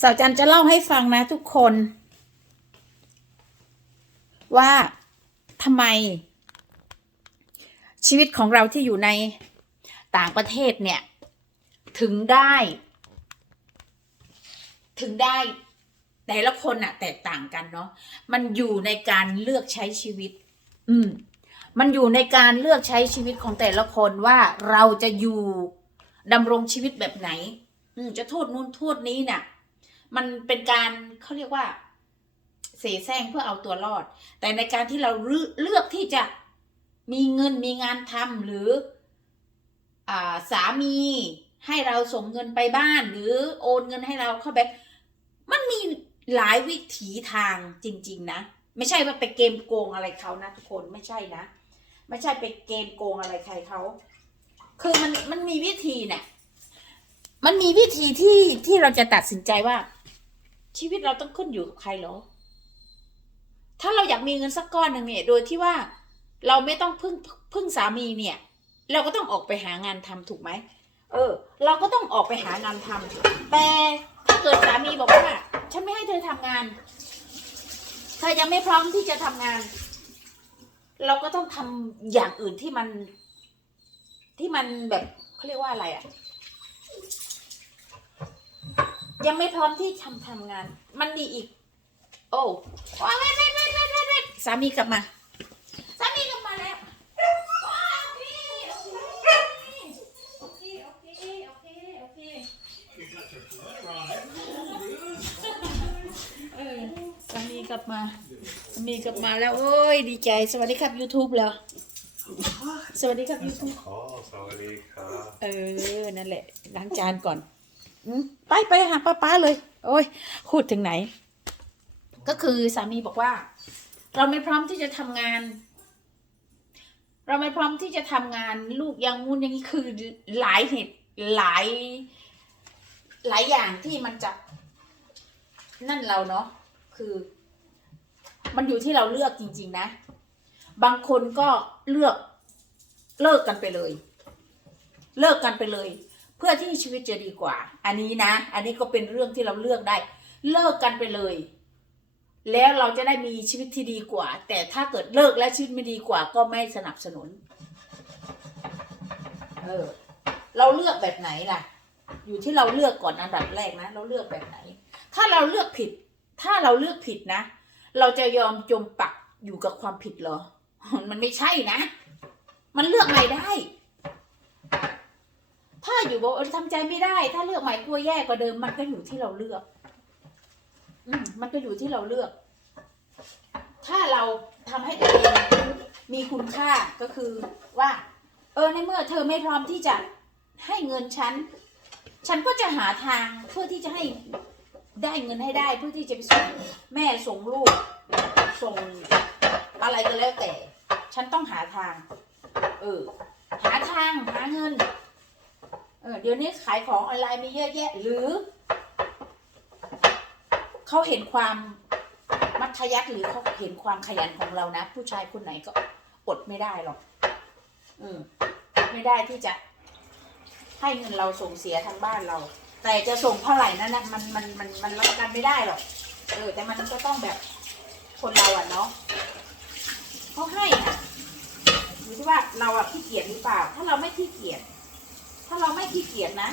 สาวจันจะเล่าให้ฟังนะทุกคน ว่าทำไม ชีวิตของเราที่อยู่ในต่างประเทศเนี่ย ถึงได้ ถึงได้แต่ละคนอะแตกต่างกันเนาะมันอยู่ในการเลือกใช้ชีวิต อืม มันอยู่ในการเลือกใช้ชีวิตของแต่ละคนว่าเราจะอยู่ดำรงชีวิตแบบไหน อืมจะโทษนู้นโทษนี้น่ะ มันเป็นการเขาเรียกว่า เสแสร้งเพื่อเอาตัวรอด แต่ในการที่เราเลือกที่จะมีเงินมีงานทำหรืออสามีให้เราส่งเงินไปบ้าน หรือโอนเงินให้เราเข้าแบงมันมีหลายวิถีทางจริง ๆ นะ ไม่ใช่ว่าไปเกมโกงอะไรเขานะทุกคนไม่ใช่นะ ไม่ใช่ไปเกมโกงอะไรใครเขาคือมันมันมีวิธีเนี่ยมันมีวิธีที่ที่เราจะตัดสินใจว่า ชีวิตเราต้องขึ้นอยู่กับใครเหรอ ถ้าเราอยากมีเงินสักก้อนหนึ่งเนี่ย โดยที่ว่าเราไม่ต้องพึ่งพึ่งสามีเนี่ย เราก็ต้องออกไปหางานทำถูกไหม เออ เราก็ต้องออกไปหางานทำแต่ถ้าเกิดสามีบอกว่า ฉันไม่ให้เธอทำงาน เธอยังไม่พร้อมที่จะทำงาน เราก็ต้องทำอย่างอื่นที่มัน ที่มันแบบเขาเรียกว่าอะไรอะ่ะ ยังไม่พร้อมที่ทำทำงาน มันมีอีก โอ้ว้าวเว้ยเว้ยเว้ยเว้ยเว้ยเว้ยสามีกลับมา สามีกลับมาแล้วว้าวโอเคโอเคโอเคโอเคโอเคโอเค You got your flutter on it. เออสามีกลับมา สามีกลับมาแล้ว โอ้ย ดีใจ สวัสดีครับ YouTube แล้ว สวัสดีครับ YouTube อ๋อสวัสดีครับ เออ นั่นแหละ ล้างจานก่อนอืม ไปไปหาป้าป้าเลย โอ้ยพูดถึงไหน ก็คือสามีบอกว่า เราไม่พร้อมที่จะทำงาน เราไม่พร้อมที่จะทำงานลูกยังงูนอย่างนี้คือหลายเหตุหลาย หลายอย่างที่มันจะนั่นเราเนาะคือ มันอยู่ที่เราเลือกจริง ๆ นะ บางคนก็เลือกเลิกกันไปเลย เลิกกันไปเลย เพื่อที่ชีวิตจะดีกว่า อันนี้นะ อันนี้ก็เป็นเรื่องที่เราเลือกได้ เลิกกันไปเลย แล้วเราจะได้มีชีวิตที่ดีกว่า แต่ถ้าเกิดเลิกและชีวิตไม่ดีกว่า ก็ไม่สนับสนุน เออ เราเลือกแบบไหนล่ะ อยู่ที่เราเลือกก่อนอันดับแรกนะ เราเลือกแบบไหน ถ้าเราเลือกผิด ถ้าเราเลือกผิดนะ เราจะยอมจมปักอยู่กับความผิดเหรอ มันไม่ใช่นะ มันเลือกใหม่ได้ อยู่บอกเออทำใจไม่ได้ ถ้าเลือกใหม่กลัวแย่กว่าเดิม มันก็อยู่ที่เราเลือก อืมมันก็อยู่ที่เราเลือก ถ้าเราทำให้ตัวเองมีคุณค่าก็คือว่า เออในเมื่อเธอไม่พร้อมที่จะให้เงินฉัน ฉันก็จะหาทางเพื่อที่จะให้ได้เงินให้ได้เพื่อที่จะไปส่งแม่ส่งลูกส่งอะไรก็แล้วแต่ ฉันต้องหาทาง เออ หาทางหาเงิน เดี๋ยวนี้ขายของออนไลน์มีเยอะแยะ หรือ เขาเห็นความมัธยัสถ์หรือเขาเห็นความขยันของเรานะ ผู้ชายคนไหนก็อดไม่ได้หรอกอืมไม่ได้ที่จะให้เงินเราส่งเสียทางบ้านเรา แต่จะส่งเท่าไหร่นั้นนะมันมันมันมันรับประกันไม่ได้หรอกเออ แต่มันก็ต้องแบบคนเราอะเนาะเขาให้อะอยู่ที่ว่าเราอะขี้เกียจหรือเปล่า ถ้าเราไม่ขี้เกียจ ถ้าเราไม่ขี้เกียจนะ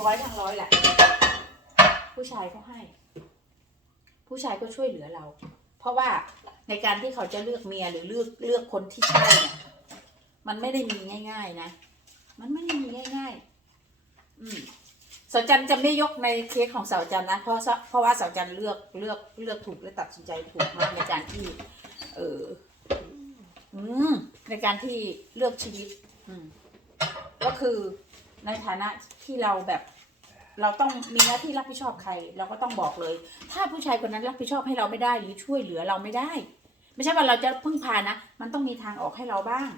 ร้อยทั้งร้อยแหละ ผู้ชายเขาให้ ผู้ชายก็ช่วยเหลือเรา เพราะว่าในการที่เขาจะเลือกเมียหรือเลือกเลือกคนที่ใช่เนี่ยมันไม่ได้มีง่าย ๆ นะ มันไม่ได้มีง่าย ๆ อืมสาวจันจะไม่ยกในเคสของสาวจันนะ เพราะเพราะว่าสาวจันเลือกเลือกเลือกถูกและตัดสินใจถูกมากในการที่ เออ อืมในการที่เลือกชีวิต อืม ก็คือในฐานะที่เราแบบเราต้องมีหน้าที่รับผิดชอบใคร เราก็ต้องบอกเลย ถ้าผู้ชายคนนั้นรับผิดชอบให้เราไม่ได้หรือช่วยเหลือเราไม่ได้ ไม่ใช่ว่าเราจะพึ่งพานะ มันต้องมีทางออกให้เราบ้าง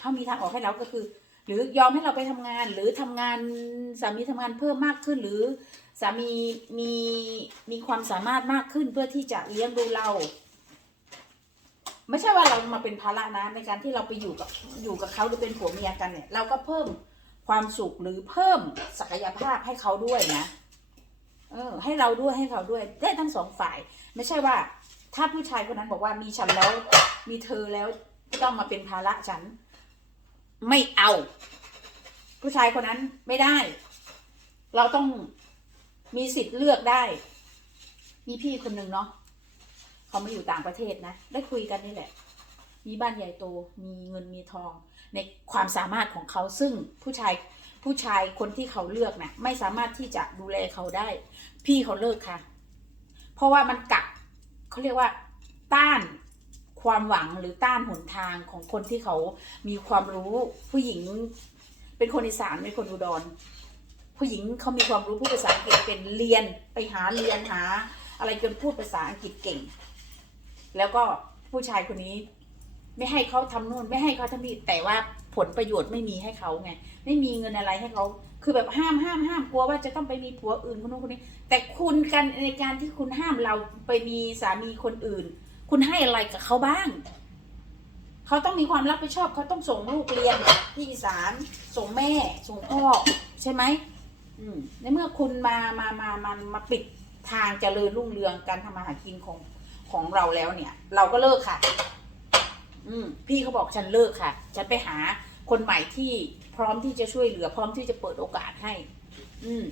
ถ้ามีทางออกให้เราก็คือ หรือยอมให้เราไปทำงาน หรือทำงานสามีทำงานเพิ่มมากขึ้น หรือสามีมีมีความสามารถมากขึ้นเพื่อที่จะเลี้ยงดูเรา ไม่ใช่ว่าเรามาเป็นภาระนะในการที่เราไปอยู่กับอยู่กับเขาหรือเป็นผัวเมียกันเนี่ย เราก็เพิ่มความสุขหรือเพิ่มศักยภาพให้เขาด้วยนะเออ ให้เราด้วยให้เขาด้วยได้ทั้งสองฝ่าย ไม่ใช่ว่า ถ้าผู้ชายคนนั้นบอกว่ามีฉันแล้ว มีเธอแล้วต้องมาเป็นภาระฉัน ไม่เอา ผู้ชายคนนั้นไม่ได้ เราต้องมีสิทธิ์เลือกได้ มีพี่คนหนึ่งเนาะ เขามาอยู่ต่างประเทศนะ ได้คุยกันนี่แหละ มีบ้านใหญ่โต มีเงินมีทอง ในความสามารถของเขาซึ่งผู้ชายผู้ชายคนที่เขาเลือกนะ่ะ ไม่สามารถที่จะดูแลเขาได้ พี่เขาเลิกค่ะ เพราะว่ามันกักเขาเรียกว่า ต้านความหวังหรือต้านหนทางของคนที่เขามีความรู้ผู้หญิง เป็นคนอีสานเป็นคนอุดร ผู้หญิงเขามีความรู้พูดภาษาอังกฤษเป็นเรียนไปหาเรียนหา อะไรจนพูดภาษาอังกฤษเก่ง แล้วก็ผู้ชายคนนี้ ไม่ให้เขาทำนู่นไม่ให้เขาทำนี่แต่ว่าผลประโยชน์ไม่มีให้เขาไงไม่มีเงินอะไรให้เขาคือแบบห้ามห้ามห้ามกลัวว่าจะต้องไปมีผัวอื่นคนนู้นคนนี้ แต่คุณกันในการที่คุณห้ามเราไปมีสามีคนอื่น คุณให้อะไรกับเขาบ้างเขาต้องมีความรับผิดชอบเขาต้องส่งลูกเรียนที่อีสานส่งแม่ ส่งพ่อใช่ไหมอืมในเมื่อคุณมามามามามาปิดทางเจริญรุ่งเรืองการทำมาหากินของ ของเราแล้วเนี่ย เราก็เลิกค่ะ อืม พี่เขาบอกฉันเลิกค่ะ ฉันไปหาคนใหม่ที่พร้อมที่จะช่วยเหลือ พร้อมที่จะเปิดโอกาสให้ อืม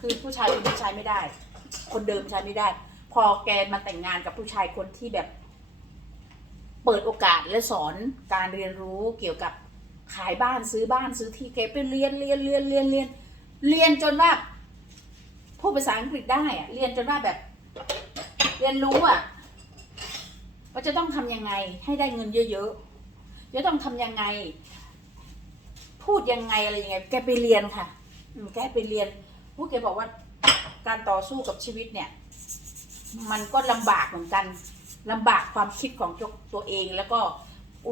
คือผู้ชายคนนี้ใช้ไม่ได้ คนเดิมใช้ไม่ได้ พอแกมาแต่งงานกับผู้ชายคนที่แบบ เปิดโอกาสและสอนการเรียนรู้เกี่ยวกับขายบ้านซื้อบ้านซื้อที่แกไปเรียนเรียนเรียนเรียนเรียนเรียนจนว่าพูดภาษาอังกฤษได้อะเรียนจนว่าแบบ เรียนรู้อะ ว่าจะต้องทำยังไงให้ได้เงินเยอะๆจะต้องทำยังไง พูดยังไงอะไรยังไง แกไปเรียนค่ะแกไปเรียนพวกแกบอกว่าการต่อสู้กับชีวิตเนี่ย มันก็ลำบากเหมือนกันลำบากความคิดของตัวตัวเองแล้วก็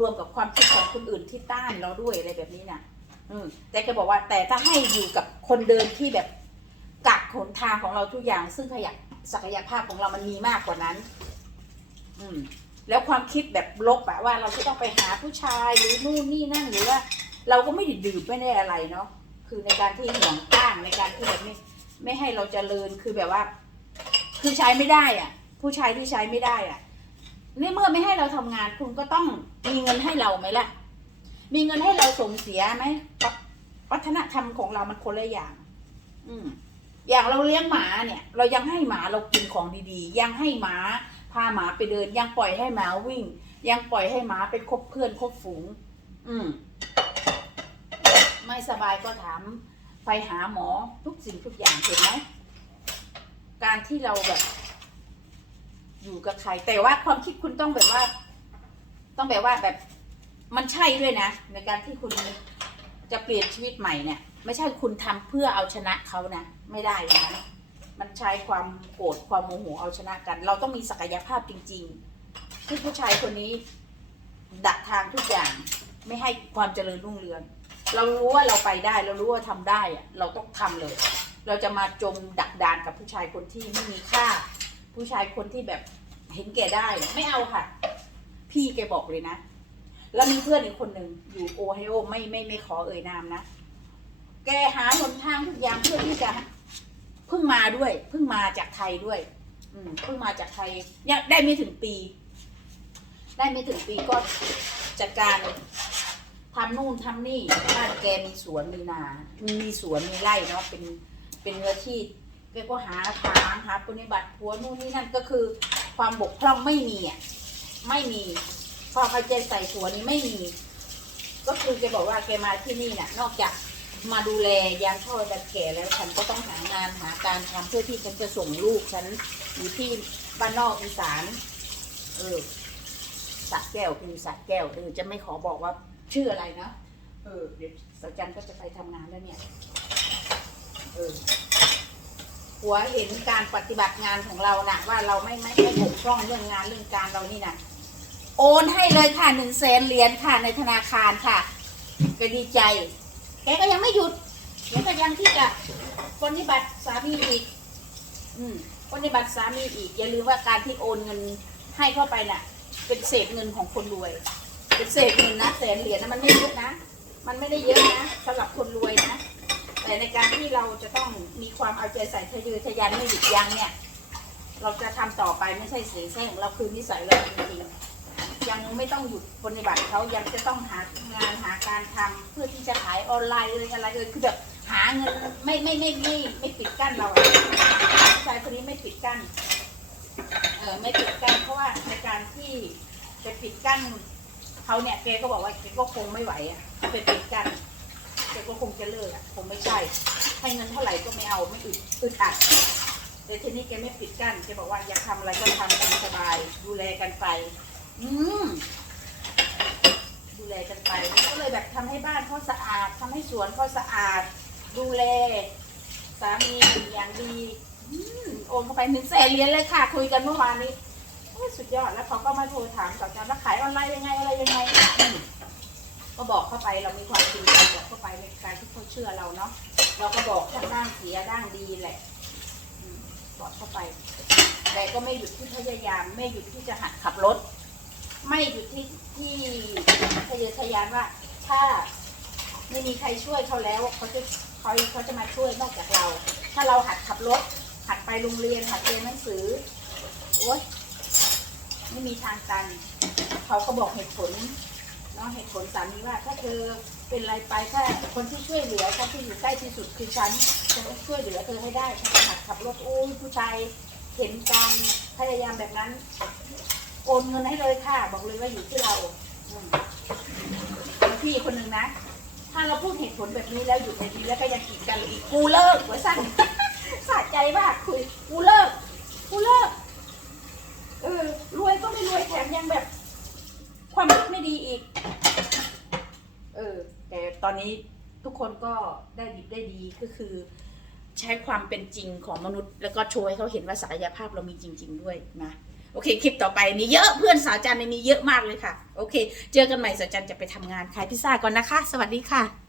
รวมกับความคิดของคนอื่นที่ต้านเราด้วยอะไรแบบนี้น่ะ อืม แต่แกบอกว่าแต่ถ้าให้อยู่กับคนเดินที่แบบกักหนทางของเราทุกอย่าง ซึ่งขยับศักยภาพของเรามันมีมากกว่านั้น อืม แล้วความคิดแบบลบอะว่าเราจะต้องไปหาผู้ชายหรือนู่นนี่นั่นหรือว่าเราก็ไม่ได้ดื่มไม่ได้อะไรเนาะคือในการที่ห่วงต้านในการที่แบบไม่ไม่ให้เราเจริญคือแบบว่า คือใช้ไม่ได้อะผู้ชายที่ใช้ไม่ได้อะในเมื่อไม่ให้เราทำงานคุณก็ต้องมีเงินให้เราไหมล่ะ มีเงินให้เราส่งเสียไหมวัวัฒนธรรมของเรามันคนละอย่าง อืมอย่างเราเลี้ยงหมาเนี่ย เรายังให้หมาเรากินของดีๆ ยังให้หมา พาหมาไปเดิน ยังปล่อยให้หมาวิ่ง ยังปล่อยให้หมาไปคบเพื่อนคบฝูง อืม ไม่สบายก็ถาม ไปหาหมอทุกสิ่งทุกอย่างเห็นไหมการที่เราแบบ อยู่กับใคร แต่ว่าความคิดคุณต้องแบบว่า ต้องแบบว่าแบบมันใช่ด้วยนะ ในการที่คุณจะเปลี่ยนชีวิตใหม่เนี่ย ไม่ใช่คุณทำเพื่อเอาชนะเขานะ ไม่ได้อย่างนั้น มันใช้ความโกรธความโมโหเอาชนะกัน เราต้องมีศักยภาพจริงๆที่ผู้ชายคนนี้ดักทางทุกอย่างไม่ให้ความเจริญรุ่งเรือง เรารู้ว่าเราไปได้เรารู้ว่าทำได้อะเราต้องทำเลย เราจะมาจมดักดานกับผู้ชายคนที่ไม่มีค่า ผู้ชายคนที่แบบเห็นแก่ได้ไม่เอาค่ะ พี่แกบอกเลยนะ แล้วมีเพื่อนอีกคนหนึ่งอยู่โอไฮโอไม่ไม่ไม่ขอเอ่ยนามนะ แกหาหนทางทุกอย่างเพื่อที่จะ เพิ่งมาด้วยเพิ่งมาจากไทยด้วย อืมเพิ่งมาจากไทยยังได้ไม่ถึงปี ได้ไม่ถึงปีก็จัดการทำนู่นทำนี่บ้านแกมีสวนมีนา มีสวนมีไร่เนาะเป็นเป็นเนื้อที่แกก็หาทางหาปฏิบัติผัวนู่นนี่นั่นก็คือความบกพร่องไม่มีอะไม่มีความเอาใจใส่ผัวนี้ไม่มี ก็คือแกบอกว่าแกมาที่นี่น่ะ นอกจาก มาดูแลยามพ่อจะแก่แล้วฉันก็ต้องหางานหาการทำเพื่อที่ฉันจะส่งลูกฉันอยู่ที่บ้านนอกอีสาน เออสักแก้วคือสักแก้วเออจะไม่ขอบอกว่าชื่ออะไรนะเออเดี๋ยวสักจันก็จะไปทำงานแล้วเนี่ย เออ หัวเห็นการปฏิบัติงานของเรานะว่าเราไม่ไม่ไม่บกพร่องเรื่องงานเรื่องการเรานี่นะโอนให้เลยค่ะหนึ่งแสนเหรียญค่ะในธนาคารค่ะ ก็ดีใจ แกก็ยังไม่หยุดแกก็ยังที่จะปฏิบัติสามีอีก อืมปฏิบัติสามีอีก อย่าลืมว่าการที่โอนเงินให้เข้าไปน่ะ เป็นเศษเงินของคนรวย เป็นเศษเงินนะแสนเหรียญนะมันไม่เยอะนะ มันไม่ได้เยอะนะสำหรับคนรวยนะ แต่ในการที่เราจะต้องมีความเอาใจใส่ทะเยอทะยานไม่หยุดยั้งเนี่ย เราจะทำต่อไปไม่ใช่เสียแซงเราคือนิสัยเราจริงๆ ยังไม่ต้องหยุดปฏิบัติเขายังจะต้องหางานหาการทำเพื่อที่จะขายออนไลน์เลยอะไรเลยคือแบบหาเงินไม่ไม่ไม่ไม่ไม่ปิดกั้นเราผู้ชายคนนี้ไม่ปิดกั้นเออไม่ปิดกั้นเพราะว่าในการที่จะปิดกั้นเขาเนี่ยแกก็บอกว่าแกก็คงไม่ไหวอะไปปิดกั้นแกก็คงจะเลิกอะคงไม่ใช่ให้เงินเท่าไหร่ก็ไม่เอาไม่อึดอึดอัดแต่ทีนี้แกไม่ปิดกั้นแกบอกว่าอยากทำอะไรก็ทำตามสบาย ดูแลกันไป ดูแลกันไปก็เลยแบบทำให้บ้านเขาสะอาดทำให้สวนเขาสะอาด ดูแลสามีอย่างดีอืมโอนเข้าไปหนึ่งแสนเหรียญเลยค่ะ คุยกันเมื่อวานนี้สุดยอดแล้วเขาก็มาโทรถามต่อจากว่าขายออนไลน์ยังไงอะไรยังไงก็บอกเข้าไปเรามีความจริงใจบอกเข้าไปในการที่เขาเชื่อเราเนาะเราก็บอกทั้งด้านเสียด้านดีแหละอืมสอดเข้าไป แต่ก็ไม่หยุดที่พยายาม ไม่หยุดที่จะหัดขับรถ ไม่หยุดที่ที่ทะเยอทะยานว่า ถ้าไม่มีใครช่วยเขาแล้วเขาจะเขาเขาจะมาช่วยนอกจากเรา ถ้าเราหัดขับรถ หัดไปโรงเรียนหัดเรียนหนังสือโอ๊ยไม่มีทางตันเขาก็บอกเหตุผลเนาะเหตุผลสามีว่า ถ้าเธอเป็นไรไปถ้าคนที่ช่วยเหลือคนที่อยู่ใกล้ที่สุดคือฉันฉันต้องช่วยเหลือเธอให้ได้ฉันหัดขับรถโอ้ยผู้ชายเห็นการพยายามแบบนั้น อนเงินให้เลยค่ะ บอกเลยว่าอยู่ที่เราพี่คนหนึ่งนะ ถ้าเราพูดเหตุผลแบบนี้แล้วหยุดในนี้แล้วก็ยังกีดกันอีกกูเลิกหัวสั้นสะใจมากคุยกูเลิกกูเลิกเออรวยก็ไม่รวยแถมยังแบบ ความคิดไม่ดีอีก เออ แต่ตอนนี้ทุกคนก็ได้ดีได้ดีก็คือ ใช้ความเป็นจริงของมนุษย์ แล้วก็โชว์ให้เขาเห็นว่าศักยภาพเรามีจริง ๆ ด้วยนะ โอเค คลิปต่อไปมีเยอะเพื่อนสาวจันในมีเยอะมากเลยค่ะ โอเค เจอกันใหม่สาวจันจะไปทำงานขายพิซซ่าก่อนนะคะ สวัสดีค่ะ